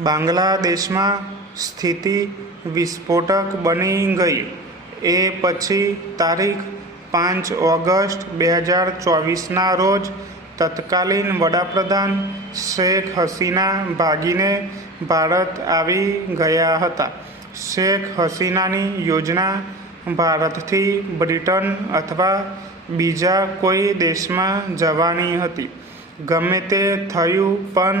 બાંગ્લાદેશમાં સ્થિતિ વિસ્ફોટક બની ગઈ. એ પછી તારીખ 5 ઓગસ્ટ 2024ના રોજ તત્કાલીન વડાપ્રધાન શેખ હસીના ભાગીને ભારત આવી ગયા હતા. શેખ હસીનાની યોજના ભારતથી બ્રિટન અથવા બીજા કોઈ દેશમાં જવાની હતી. ગમે તે થયું પણ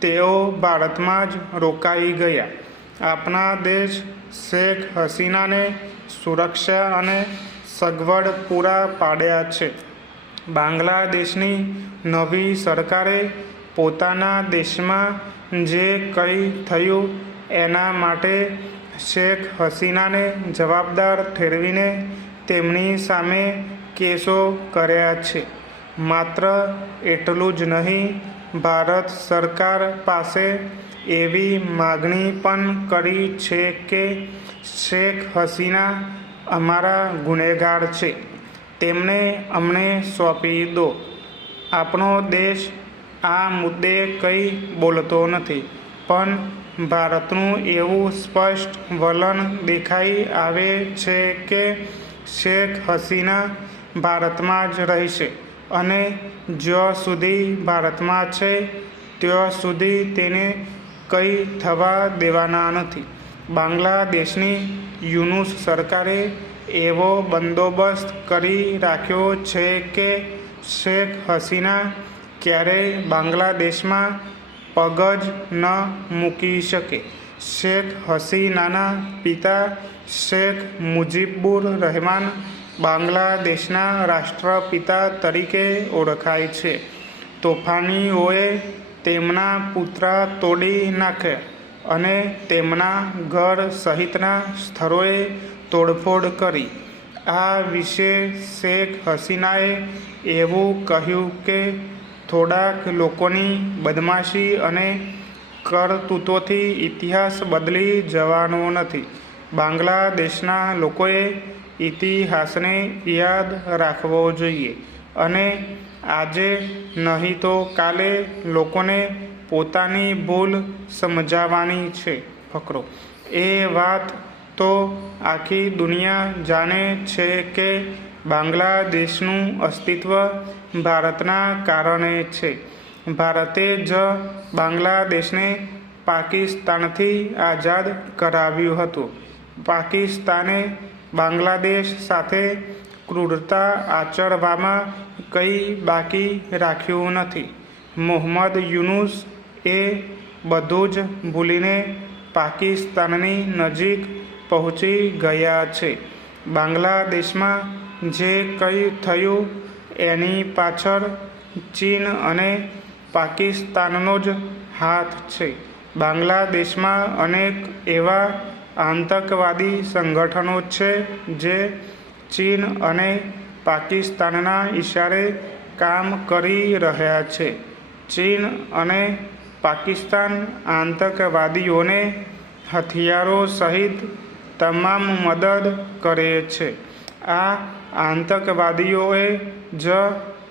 તેઓ ભારતમાં જ રોકાઈ ગયા. આપણા દેશ શેખ હસીનાને સુરક્ષા અને સગવડ પૂરા પાડ્યા છે. બાંગ્લાદેશની નવી સરકારે પોતાના દેશમાં જે કંઈ થયું એના માટે શેખ હસીનાને જવાબદાર ઠેરવીને તેમની સામે કેસો કર્યા છે. માત્ર એટલું જ નહીં, ભારત સરકાર પાસે એવી માગણી પણ કરી છે કે શેખ હસીના અમારા ગુનેગાર છે, તેમને અમને સોંપી દો. આપણો દેશ આ મુદ્દે કંઈ બોલતો નથી, પણ ભારતનું એવું સ્પષ્ટ વલણ દેખાઈ આવે છે કે શેખ હસીના ભારતમાં જ રહેશે અને જ્યાં સુધી ભારતમાં છે ત્યાં સુધી તેને કંઈ થવા દેવાના નથી. બાંગ્લાદેશની યુનુસ સરકારે એવો બંદોબસ્ત કરી રાખ્યો છે કે શેખ હસીના ક્યારેય બાંગ્લાદેશમાં પગ જ ન મૂકી શકે. શેખ હસીનાના પિતા શેખ મુજીબુર રહેમાન બાંગ્લાદેશના રાષ્ટ્રપિતા તરીકે ઓળખાય છે. તોફાનીઓએ તેમના પુતળા તોડી નાખ્યા અને તેમના ઘર સહિતના સ્થળોએ તોડફોડ કરી. આ વિશે શેખ હસીનાએ એવું કહ્યું કે થોડાક લોકોની બદમાશી અને કરતૂતોથી ઇતિહાસ બદલી જવાનો નથી. બાંગ્લાદેશના લોકોએ ઇતિહાસને યાદ રાખવો જોઈએ અને આજે નહીં તો કાલે લોકોને પોતાની ભૂલ સમજાવવાની છે. ફકરો. એ વાત તો આખી દુનિયા જાણે છે કે બાંગ્લાદેશનું અસ્તિત્વ ભારતના કારણે છે. ભારતે જ બાંગ્લાદેશને પાકિસ્તાનથી આઝાદ કરાવ્યું હતું. પાકિસ્તાને બાંગ્લાદેશ સાથે ક્રૂરતા આચરવામાં કંઈ બાકી રાખ્યું નથી. મોહમ્મદ યુનુસ એ બધું જ ભૂલીને પાકિસ્તાનની નજીક પહોંચી ગયા છે. બાંગ્લાદેશમાં જે કંઈ થયું એની પાછળ ચીન અને પાકિસ્તાનનો જ હાથ છે. બાંગ્લાદેશમાં અનેક એવા આતંકવાદી સંગઠનો છે જે ચીન અને પાકિસ્તાનના ઇશારે કામ કરી રહ્યા છે. ચીન અને પાકિસ્તાન આતંકવાદીઓને હથિયારો સહિત તમામ મદદ કરે છે. આ આતંકવાદીઓએ જ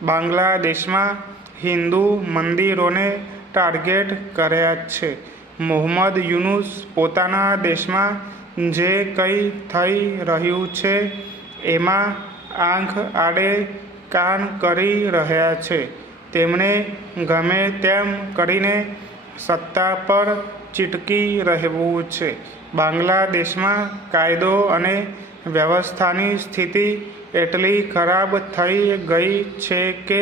બાંગ્લાદેશમાં હિન્દુ મંદિરોને ટાર્ગેટ કર્યા છે. મોહમ્મદ યુનુસ પોતાના દેશમાં જે કંઈ થઈ રહ્યું છે એમાં આંખ આડે કાન કરી રહ્યા છે. તેમણે ગમે તેમ કરીને સત્તા પર ચીટકી રહેવું છે. બાંગ્લાદેશમાં કાયદો અને વ્યવસ્થાની સ્થિતિ એટલી ખરાબ થઈ ગઈ છે કે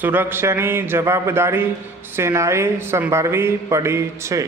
સુરક્ષાની જવાબદારી સેનાએ સંભાળવી પડી છે.